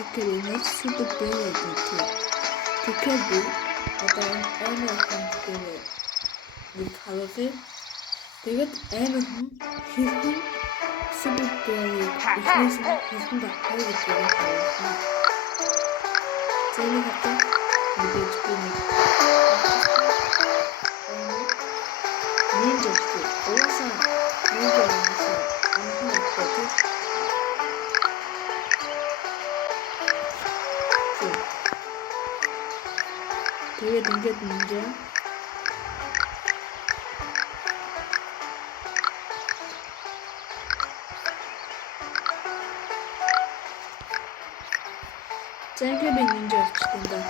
тэгэхээр энэ супер бэйэ гэдэг. Тэгэхээр би одоо амар хэмжээгээр нэг халуулъя. Тэгээд амар хэрхэн супер бэйэг ихнээс хэрхэн дахиад гэдэг юм. Зэний хатан мэдээж би нэг нинжа гэдэг. Уусаа нинжа гэсэн амхан гэдэг. Тэгээд ингээд нинжа Зэнгээ би нинжа болчихсон да.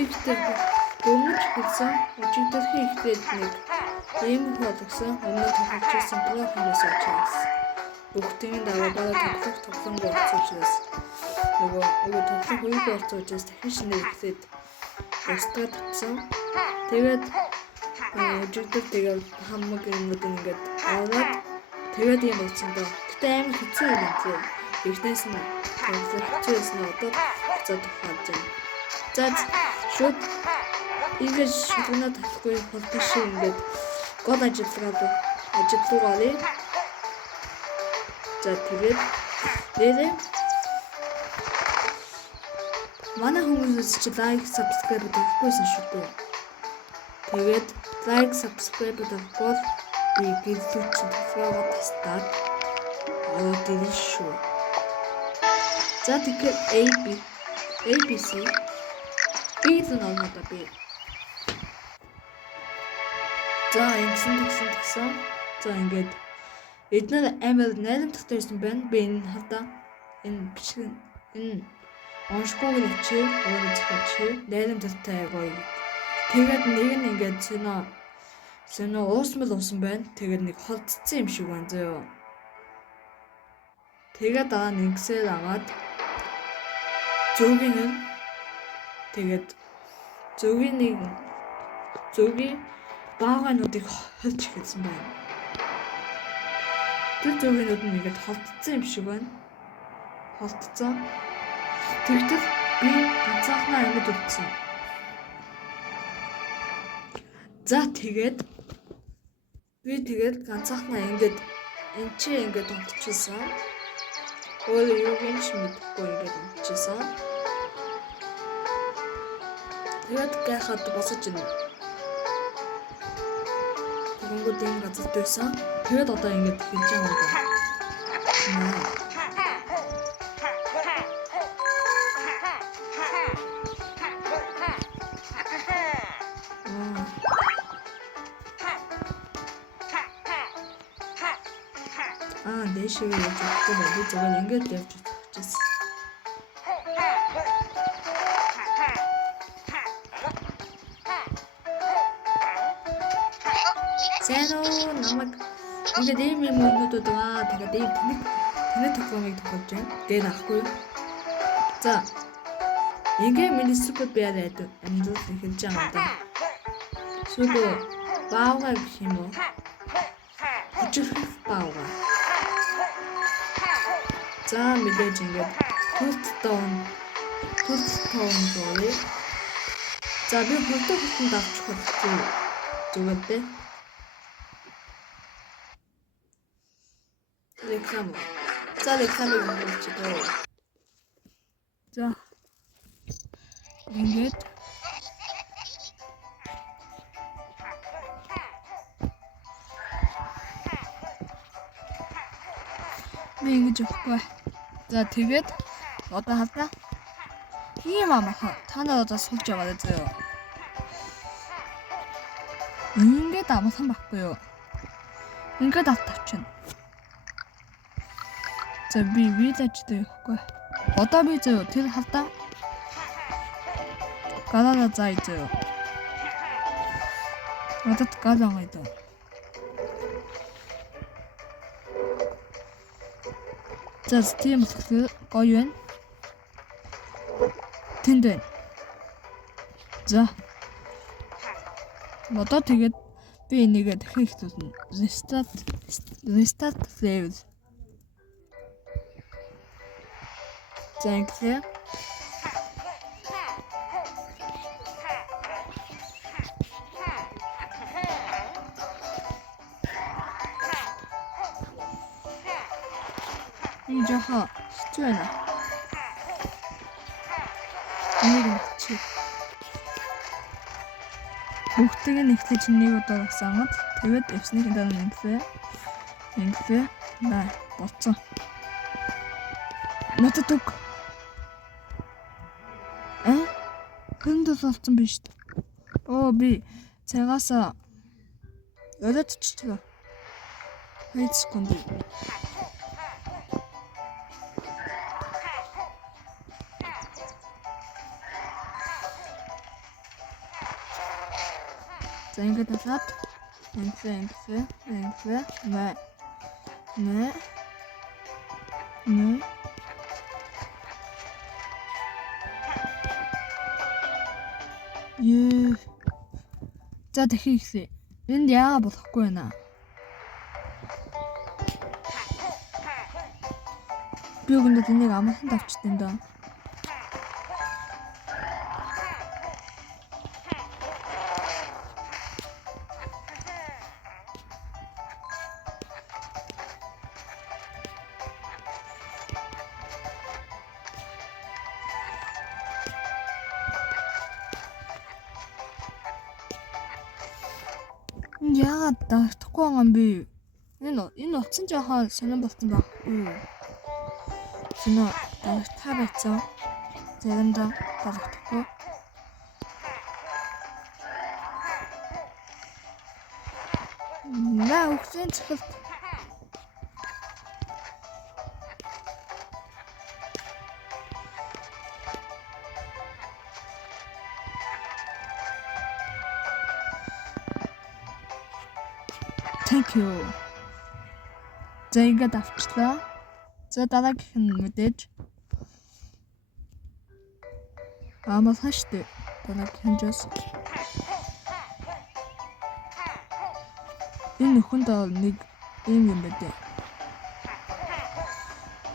Ихтэй гомч гэсэн өчигдөрхий ихтэй нэг ийм болгосон өмнө тоглож блокнээс очиж бүгдийн даваа дараа тоглоомгүй болчихсон. Нөгөө тоглох үеиг болчихсон дахин шинэ ихтэй устгад татсан. Тэгээд өчигдөр тэгээд хамаг юмуд ингээд аваад тэгээд юм болсон доо. Гэтэ амар хэцүү юм тий. Ихнээс нь хэцүүс нь одоо цаад хааж байна. За шууд ингэж шугнаа татахгүй болдог шиг ингээд гол ажиллагаараа. За тэгээд нэрээ манай хүмүүс ч лайк, subscribe хийхгүйсэн шүү дээ. Тэгээд лайк, subscribe хийхгүй би гэлүүч төлөвлөгөө тастаад аваад ирнэ шүү. За тэгэхээр ABC Бийдэн олноо би. За ингэсэн. За ингээд эдгээр амар найрамдахтай байсан байна. Би энэ хата энэ бичгэн энэ оншгүйг нэчээ өөрөө зохиоч найрамдахтай гоё. Тэгээд нэг нь ингээд сонио уусмал уусан байна. Тэгээд нэг холдсон юм шиг байна зөө. Тэгээд дараа нь ингэсээр аваад зөгийн тэгээд зөгийн баагаануудыг холж эхэлсэн байна. Тэр зөөгнүүд нь ингээд холдсон юм шиг байна. Холдсон. Тэгтэл би ганцаархнаа амьд үлдсэн. За тэгээд би ганцаархнаа ингээд энэ чи ингээд унтчихсан. Өөр юу гэнч мэдхгүй ингээд унтчихсан. Тэгээд гайхаад босож ийн. Тэнгүүд энэ газар дээсэн. Тэгээд одоо ингэж хийж байгаа юм. Дэшээ яаж чадахгүй байна. Би зөвхөн ингэж явж чадчихсан. Зэнөө намайг ингээд ийм юмнуудад байгаа. Тэгээд ийм тэнэг тоглоомыг тоглож байна. Дээр авахгүй. За. Ингээ миний супер бэйрээд амьдрал эхэлж байгаа юм да. Супер баавга гэх юм уу? Хожих баавга. За мэдээж ингээд тултон болоо. За би хөлтөнд авчих болсон. Зүгээр дээ. Реклама. За рекламыг хийчихээ. За. Ингээд би ингэж явахгүй. За тэгээд одоо хатаа ийм амархан та нар одоо суулж яваад зөө. Ингээд амархан байхгүй юу? Ингээд автавчихна. За би видеочтой явахгүй. Одоо би зөө тэр хатаа галаа зай зөө. Одоо галаа гэдэг. За тийм гоё байна. Тэнд байна. За. Одоо тэгээд би энийгээ дахин ихтүүлнэ. Restart level. За ингэсэн. Энэ жоохон хэцүү байна. Энийг чи бүгдийг нь ихлэж нэг удаа багсаангад тэгээд эвснийхэн дараа ингэсэн. Бай болцсон. Надад үг. Хүнд болсон биш. Би цагаасаа өрөөд чичгээ. 2 секунд. За ингээд насаад ингэсэн. За дахин ихлээ. Энд яага болохгүй байна. Би өгөндөө энийг амархан тавчтсан даа. Яагаад давтахгүй байгаа юм бэ? Энэ утсан жоохон сонирн болсон байхгүй. Шинэ давтаа байцсан. Заримдаа давтахгүй. Үхсэн цэцэлт. Thank you. За ингээд авчлаа. За дараагийнх нь мэдээж. Амалхаштай. Дараагийнх нь жос. Энэ хүнд нэг юм байдаг.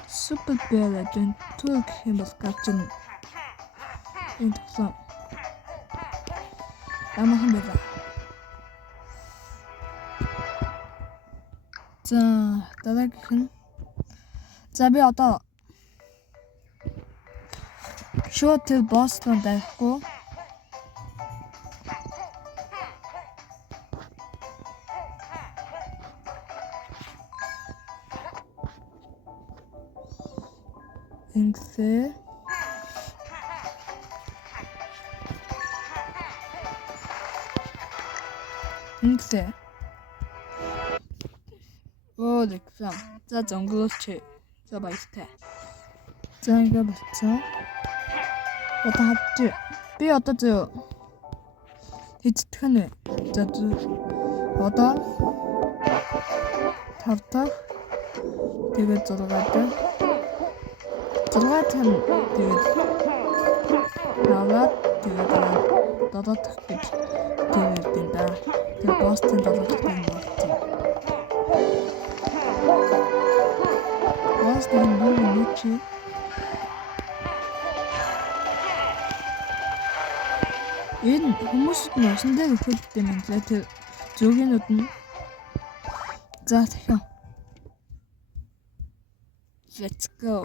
Супер бэлэн түүх юм бол гарчин. Энэ тохиом. Амархан байлаа. За дараагийнх нь. За би одоо шууд тэр босс руу дайхгүй. Ингэсэн. Лексан. За зөнгөлч. За баяртай. За ингэ болцсон. Одоо хатчих. Би одоо зөө хийдэх нь. За одоо тавтах. Тэгээд 6 тань. Тэгээд наваад тэгээд додотх гэж тэгээд да. Тэгээд бостон додотх юм болчих. Бостон нүчи. Энэ хүмүүсд нь усан дээр өгөхтэй юм лээ. Тэр зөөгнүүд нь. За тэгэхээр. Let's go.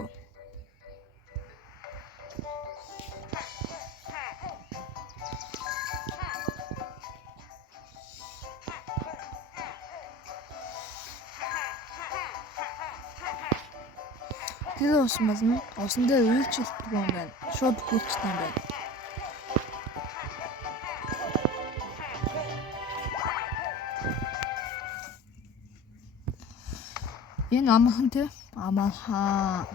Тэр усан дээр үйлчлэлтэй юм байна. Шууд хүчтэй юм байна. Энэ амархан тий? Амархан.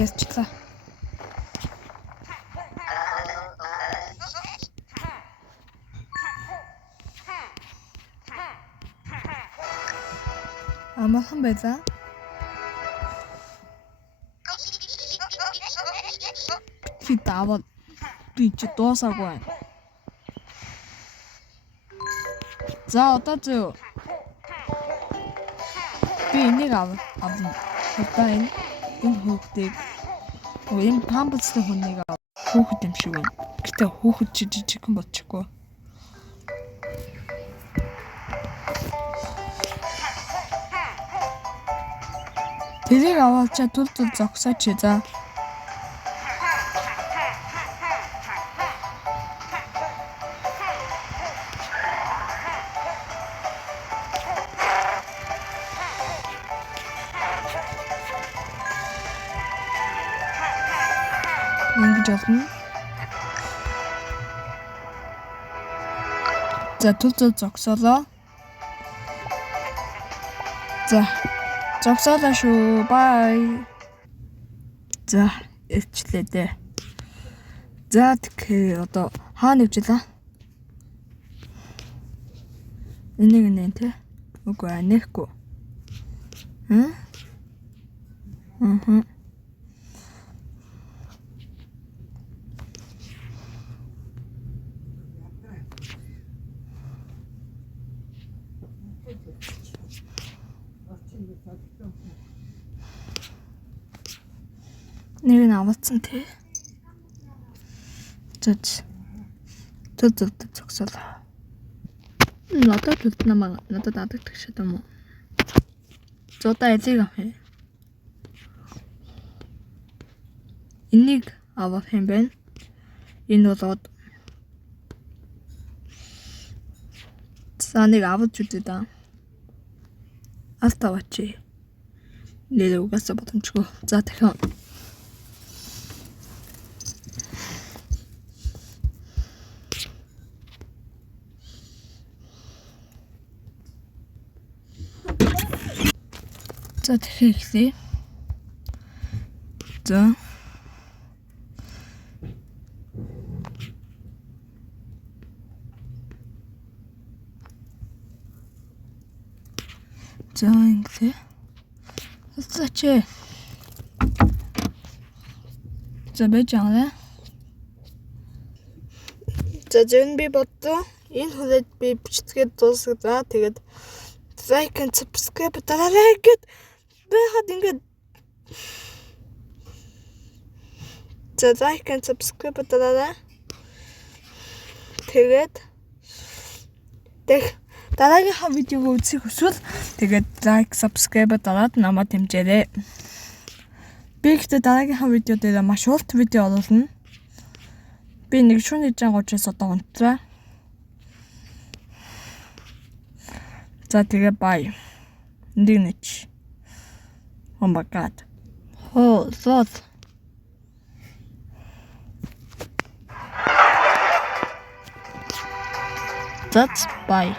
Ясчлаа. алхан байлаа. Чи давал би ч дуусаагүй байна. За одоо зөө. Би энийг авна. Одоо энэ хүүхдийг энэ памперстэй хүнийг хүүхэд юм шиг байна. Гэтэ хүүхэд жижигхэн болчихгүй. Тэрийг аваад чад тул зогсооч за. Ингэж болно. За тул зогсоолоо. За зогсоолоо шүү. Bye. За ээлжлээ дээ. За тэгэхээр одоо хаана явжлаа? Энийг нэ тэ. Үгүй анехгүй. Нэг нь авалцсан тий. Зүз. Зогсоолаа. Надад тулд намаа надад адагдаг шат юм уу? Зодаа эзэг авъя. Энийг авах юм байна. Энэ болоод саныг авч үзээ да. Аставачи. Нэр угаасаа боломжгүй. За дахин. За дахин ихлээ. За. За ингэ. Хацаач. За бэжээ. За зөв би боддоо. Энэ хүлээд би бичгээд дуусгаа. Тэгээд like and subscribe дараарай гэд би хад ингээд за like and subscribe дараарай. Тэгээд дараагийн видеог үзэх хүсвэл тэгээд like subscribe дараад намайг дэмжээрэй. Би ихтэй дараагийн видео дээр маш урт видео оруулна. Би нэг шөнө 6:30-аас одоо унтраа. За тэгээ bye. Нэгнэч. Oh my god. Oh, thought. That's bye.